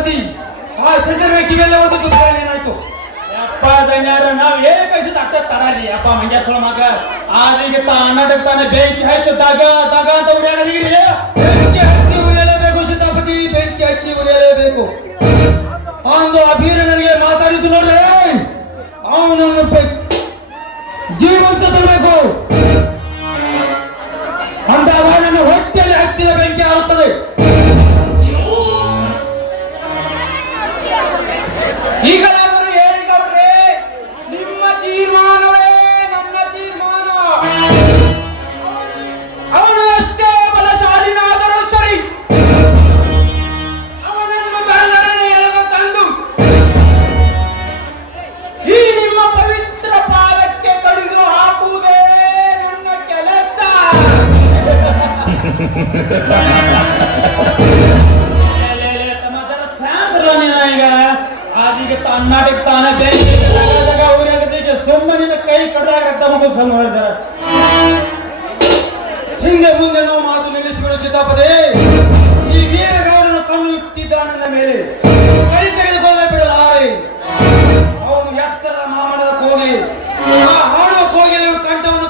ಸತಿ ಆ ಚಸರ ಕಿವೆಲ್ಲ ಒಂದು ಏನಾಯ್ತು? ಅಪ್ಪ ಅದನ್ಯಾರ ನಾವು ಏನ್ ಕಳಿಸಿದ ಅಕ್ಕ ತರಾರಿ. ಅಪ್ಪ ಮಂಗ್ಯಾಸಳ ಮಗ. ಆದೀಗ ತಾನಾಟಕ್ ತಾನೆ ಬೆಂಕಿ ಹಾಯ್ತಿದ್ದಾಗ ದಗ ಅಂತ ಉರಿಯಾಡದಿರಿ ಬೆಂಕಿ ಹತ್ತಿ ಉರಿಯಲೇಬೇಕು ಸೀತಾಪತಿ ಬೆಂಕಿ ಹತ್ತಿ ಉರಿಯಲೇಬೇಕು ಅಂದು ಅಭೀರ ನನಗೆ ಮಾತಾಡಿದ್ದು ನೋಡ್ರೆ. ಅವನನ್ನು ಜೀವಂತ ತರಬೇಕು. ಅಂತ ಅವನನ್ನು ಹೊಟ್ಟೆಯಲ್ಲಿ ಹತ್ತಿದ ಬೆಂಕಿ ಆಗುತ್ತದೆ. いいか ಮೇಲೆ ಕೈ ಬಿಡಲಾರೆ ಅವನು ಎತ್ತರದ ಮಾಮನದ ಕೋಗಿ ಆ ಹಾಡುವ ಕೋಗಿಯಲ್ಲಿ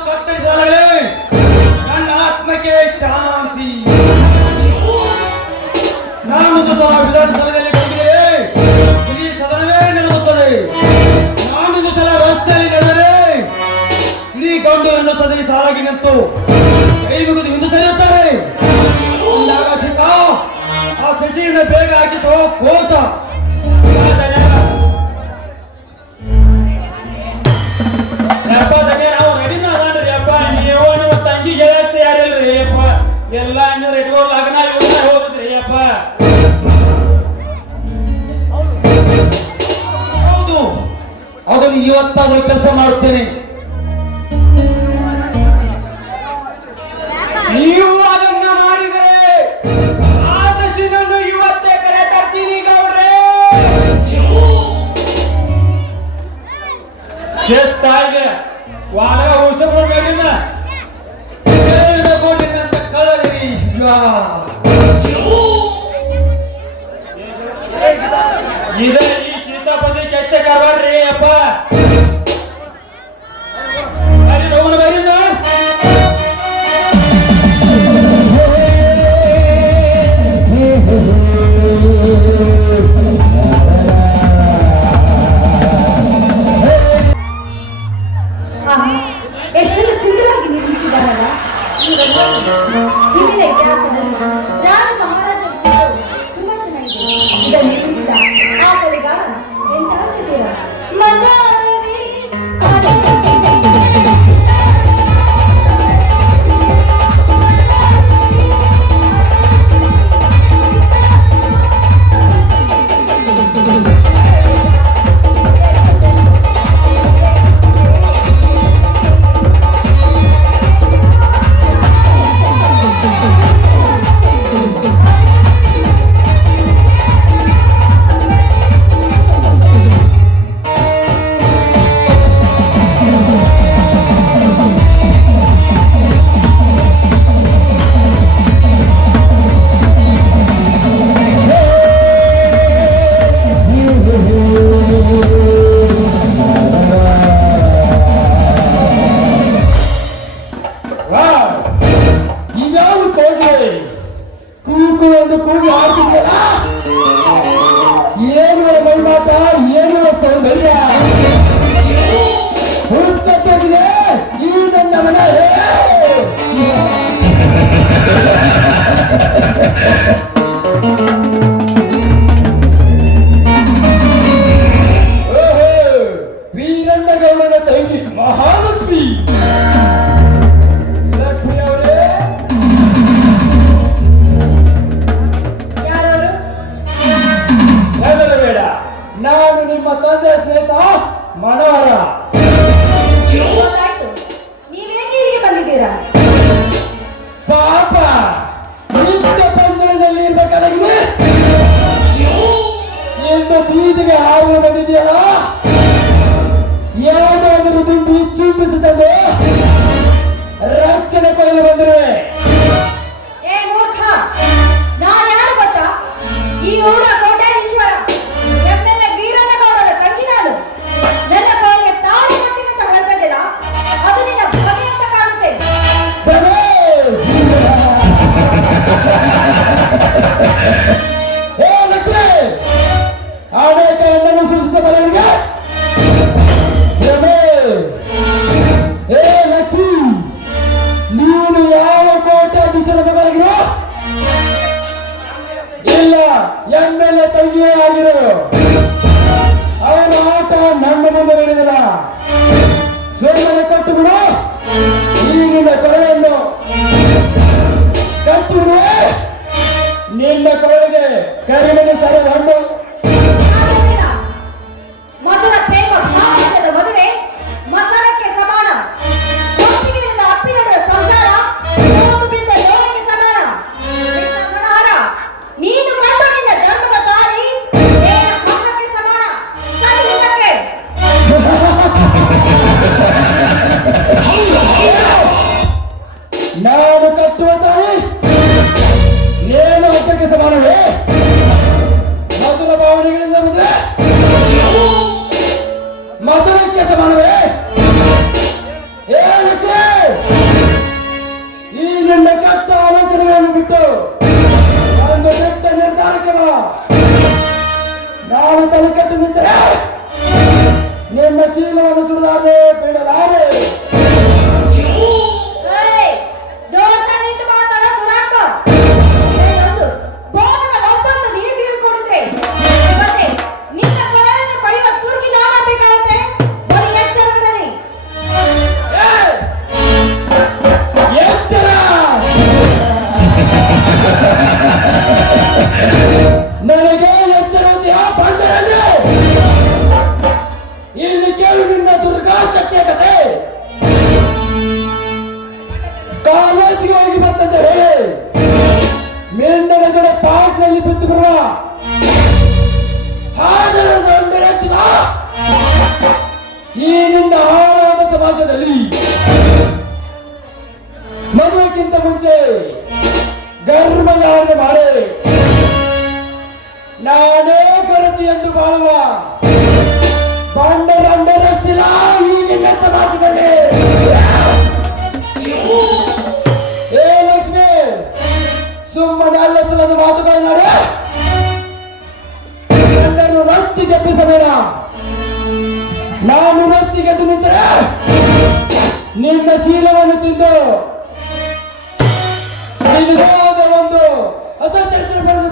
ಕತ್ತರಿಸಲಾಗಲೇ ನನ್ನ ಆತ್ಮಕ್ಕೆ ಶಾಂತಿ. ನಾನು ತರ ವಿಧಾನಸಭೆಯಲ್ಲಿ ಬಂದಿದೆ. ಇಡೀ ಸದನವೇ ನಡೆಯುತ್ತದೆ ನಾನೊಂದು ಸಲ ರಸ್ತೆಯಲ್ಲಿ ನಡೆದರೆ ಇಡೀ ಗಂಡು ಸಾಲಾಗಿ ನಿಂತು ಕೈ ಮುಗಿದು ಹಿಂದೆ ತೆರೆಯುತ್ತಾರೆ. ಶಶಿಯಿಂದ ಬೇಗ ಹಾಕಿಸೋ ಕೋತ. ಎಲ್ಲ ಅಂದ್ರೆ ಲಗ್ನ ಹೋಗುದ್ರಿ ಹೌದು ಅದನ್ನು ಇವತ್ತಾದರೂ ಕೆಲಸ ಮಾಡುತ್ತೇನೆ. ಇದ ಈ ಸೀತಾಪತಿ ಕೆಟ್ಟ ಕರ್ಬಾರ್ರಿ ಅಪ್ಪ. ಎಷ್ಟೊಂದು ಸುಂದರವಾಗಿ ನಿರ್ಮಿಸಿದಾರಲ್ಲ Yeah. ಈ ಸುಮ್ಮನೆ ಕಟ್ಟು ಬಿಡು ಈಗಿನ ಕೊಲೆಯನ್ನು ಕಟ್ಟು ಬಿಡು ನಿನ್ನ ಕೊಲೆಗೆ ಕರಿಮನೆ ಸರ ಹಣ್ಣು ಹತ್ತಕ್ಕೆ ಮಧುರ ಭಾವನೆಗಳಿಂದ ಮುಂದೆ ಮಧುರಕ್ಕೆ ಸಮಾನವೇ ಈ ನನ್ನ ಕೆಟ್ಟ ಆಲೋಚನೆಗಳನ್ನು ಬಿಟ್ಟು ಒಂದು ಕೆಟ್ಟ ನಿರ್ಧಾರಕ್ಕೆ ಬಾ. ನಾನು ತಲೆ ಕೆಟ್ಟು ನಿಂತರೆ ನಿನ್ನ ಶೀಲವನ್ನು ಸುಳಿದಾರೆ ಬಿಡಲಾರೆ. ನಾನೇ ಕರುತಿ ಎಂದು ಬಾಳುವ. ಬಂಡರಂಡರಷ್ಟಿಲ್ಲ ಈ ನಿಮ್ಮ ಸಮಾಜದಲ್ಲಿ. ಏ ಲಕ್ಷ್ಮಿ, ಸುಮ್ಮನೆ ಅಲ್ಲ ಮಾತುಗಳು ಮಾತುಗಳನ್ನಾಡಿ ಎಲ್ಲರೂ ರಸ್ತಿ ಎಬ್ಬಿಸಬೇಡ ನಾನು ರಚ್ಚಿಗೆ ನಿಂತರೆ ನಿನ್ನ ಶೀಲವನ್ನು ತಿಂದು ನಿನಗಾದ ಒಂದು ಅಸತ್ಯ ಬರೆದು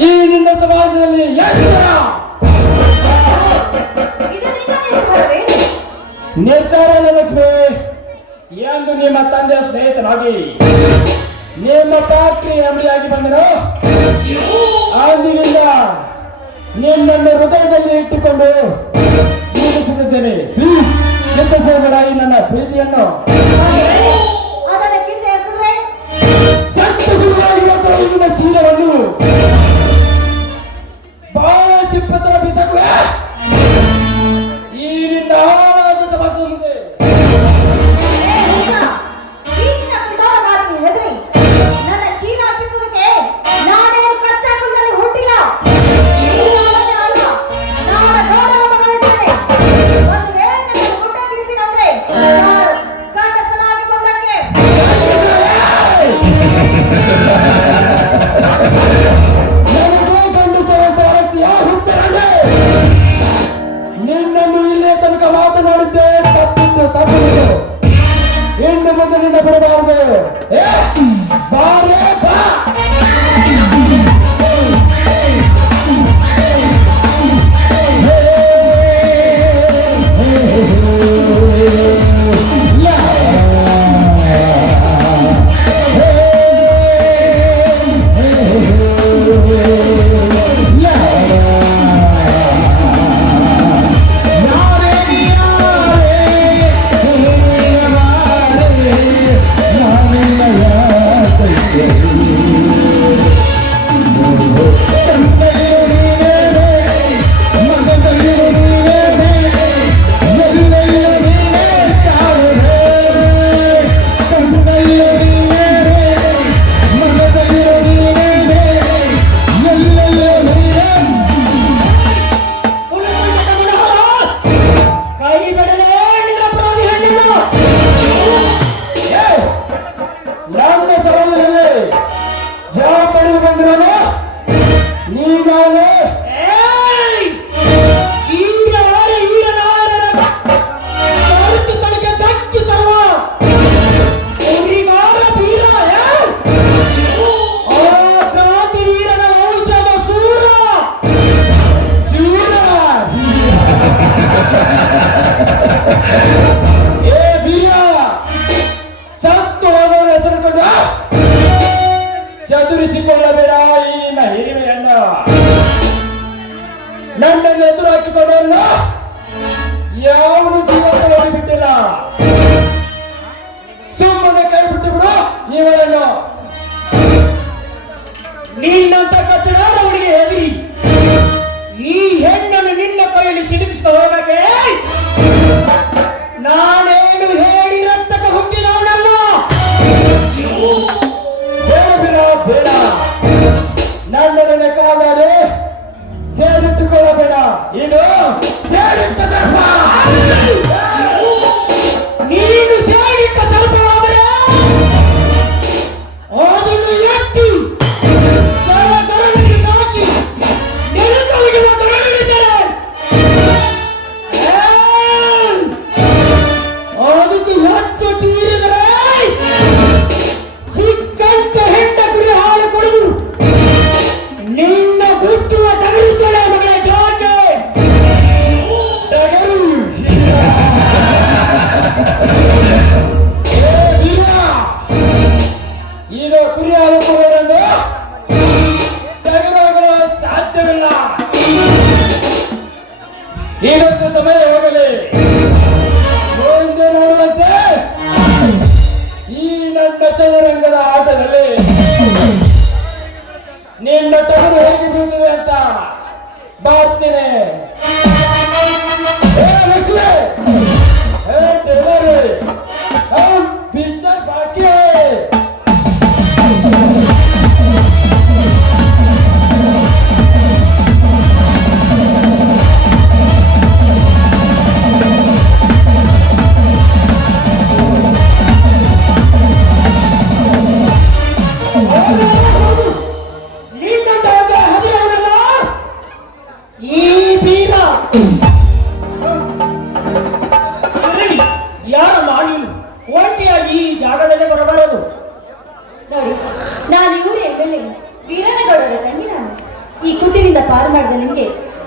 ಈ ನಿನ್ನ ಸಮಾಜದಲ್ಲಿ? ನಿರ್ಧಾರ ಲಕ್ಷ್ಮಿ. ಎಂದು ನಿಮ್ಮ ತಂದೆಯ ಸ್ನೇಹಿತನಾಗಿ ನಿಮ್ಮ ಪಾತ್ರಿ ಎಂಬಡಿಯಾಗಿ ಬಂದನು ಅಂದಿನಿಂದ ನಿನ್ನನ್ನು ಹೃದಯದಲ್ಲಿ ಇಟ್ಟುಕೊಂಡು ಜೀವಿಸುತ್ತಿದ್ದೇನೆ ಪ್ಲೀಸ್ ಚಿಂತಿಸಬೇಡ ಈ ನನ್ನ ಪ್ರೀತಿಯನ್ನು ಸಂತಸವಾಗಿ ಮಾತ್ರ ಇಂದಿನ ಶೀಲವನ್ನು ಬಹಳ ಸಿಪ್ಪತ್ತರ ಬಿಸಾಕುವೆ. ಈ ನಿನ್ನ ಹಾಳಾದ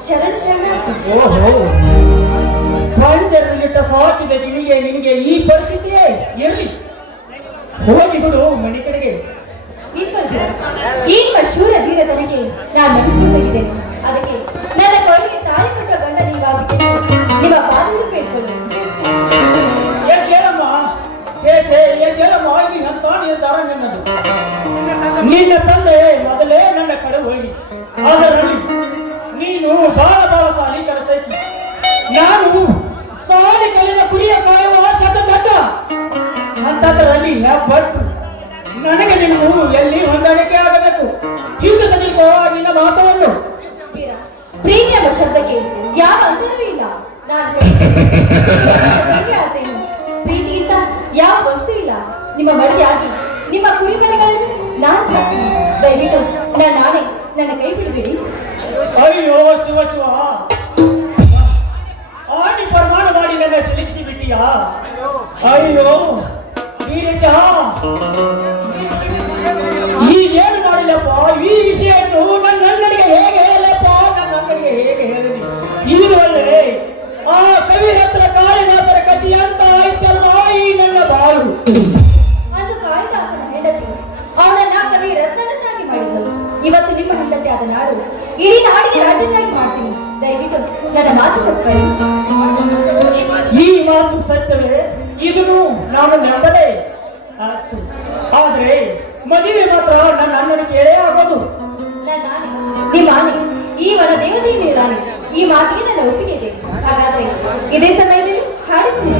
ಶರಣ ಶರಣ ಓಹೋ. ಪಂಚರಲ್ಲಿಟ್ಟ ಸಾಕಿದ ನಿನಗೆ ನಿನಗೆ ಈ ಪರಿಸ್ಥಿತಿಯೇ ಇರಲಿ. ಹೋಗಿ ಬಿಡು ಮನೆ ಕಡೆಗೆ. ಈ ಶೂರ ಧೀರತನಕ್ಕೆ ನಾನು ನಡೆಸುವುದಾಗಿದ್ದೇನೆ ಅದಕ್ಕೆ ನನ್ನ ಕೊನೆಗೆ ತಾಯಿ ಕೊಟ್ಟ ಗಂಡ ನೀವಾಗಿದ್ದೇನೆ ನಿಮ್ಮ ಪಾದಗಳು ಬೇಡ್ಕೊಳ್ಳಿ ನಿನ್ನ ತಂದೆ ಮೊದಲೇ ನನ್ನ ಕಡೆ ಹೋಗಿ. ಅದರಲ್ಲಿ ನೀನು ಬಾಳ ಬಾಳ ಸಾಲಿ ಕಲಿತೈತಿ ನಾನು ಸಾಲಿ ಕಲಿದ ಕುರಿಯ ಕಾಯುವ ಶತ ದಡ್ಡ ಅಂತದ್ರಲ್ಲಿ ಬಟ್ ನನಗೆ ನೀನು ಎಲ್ಲಿ ಹೊಂದಾಣಿಕೆ ಆಗಬೇಕು? ಹೀಗೆ ತೆಗೆದುಕೋ ನಿನ್ನ ಮಾತವನ್ನು. ಪ್ರೀತಿಯ ಪ್ರೀತಿ ಎಂಬ ಶಬ್ದಕ್ಕೆ ಯಾವ ಅಂತರವೂ ಇಲ್ಲ. ನಾನು. ಪ್ರೀತಿ ಪ್ರೀತಿಗಿಂತ ಯಾವ ವಸ್ತು ಇಲ್ಲ. ನಿಮ್ಮ ಮಡಿಯಾಗಿ, ನಿಮ್ಮ ಕುರಿಮರಿಗಳಲ್ಲಿ ನಾನು ದಯವಿಟ್ಟು ನನ್ನ ನಾಳೆ ನನ್ನ ಕೈ ಬಿಡಬೇಡಿ ಅಯ್ಯೋ ಶಿವ ಶಿವ ಆಡಿ ಪ್ರಮಾಣ ಮಾಡಿ ನನ್ನ ಸಿಲುಕಿಸಿ ಬಿಟ್ಟಿಯಾ ಅಯ್ಯೋ ವೀರೇಶ ಈಗೇನು ಮಾಡಿಲ್ಲಪ್ಪ ಈ ವಿಷಯವನ್ನು ನನ್ನ ಅಂಗಡಿಗೆ ಹೇಗೆ ಇಡೀ ನಾಡಿಗೆ ರಾಜನಾಗಿ ಮಾಡ್ತೀನಿ. ದಯವಿಟ್ಟು ನನ್ನ ಮಾತು ತಪ್ಪಳಿ ಈ ಮಾತು ಸತ್ಯವೇ? ಇದನ್ನು ನಾನು ನಂಬಲೇ ಆದರೆ ಮದುವೆ ಮಾತ್ರ ನನ್ನ ಕೇಳೇ ಆಗೋದು. ನನ್ನ ಆನೆ, ನಿಮ್ಮ ಆನೆ ಈ ವನ ದೇವತೆಯ ಮೇಲಾನೆ. ಈ ಮಾತಿಗೆ ನನ್ನ ಒಪ್ಪಿಗೆ ಇದೆ. ಹಾಗಾದ್ರೆ ಇದೇ ಸಮಯದಲ್ಲಿ ಹಾಡುತ್ತೀನಿ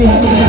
Yeah.